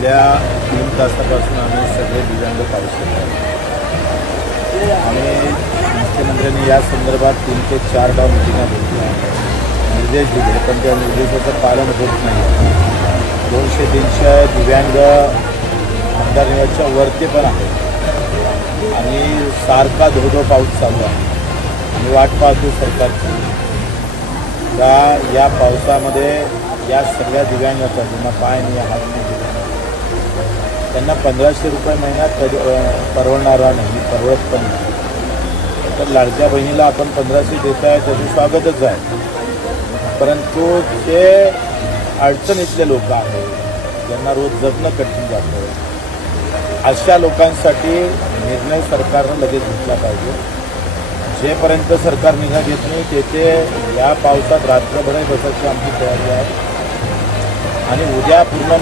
गेल्या 3 तासापासून आम्ही सगळे दिव्यांग पाऊस आणि मुख्यमंत्र्यांनी या संदर्भात 3 ते 4 डाव मिटिंगा घेतल्या, निर्देश दिले, पण त्या निर्देशाचं पालन होत नाही। 200-300 दिव्यांग आमदार निवासच्या वरती पण आहे आणि सारखा धो पाऊस चालू आहे आणि वाट पाहतो सरकारची का या पावसामध्ये या सगळ्या दिव्यांगाचा ज्यांना पाय नाही, हात नाही, त्यांना 1500 रुपये महिना परवडणारा नाही, परवडत पण नाही। तर लाडक्या बहिणीला आपण 1500 देत आहे त्याचं स्वागतच आहे, परंतु जे अडचणीतले लोक आहेत ज्यांना रोज जगणं कठीण जातं, अशा लोकांसाठी निर्णय सरकारनं लगेच घेतला पाहिजे। जेपर्यंत सरकार निर्णय घेत नाही तेथे या पावसात रात्रभर बसायची आमची तयारी आहे आणि उद्या पूर्ण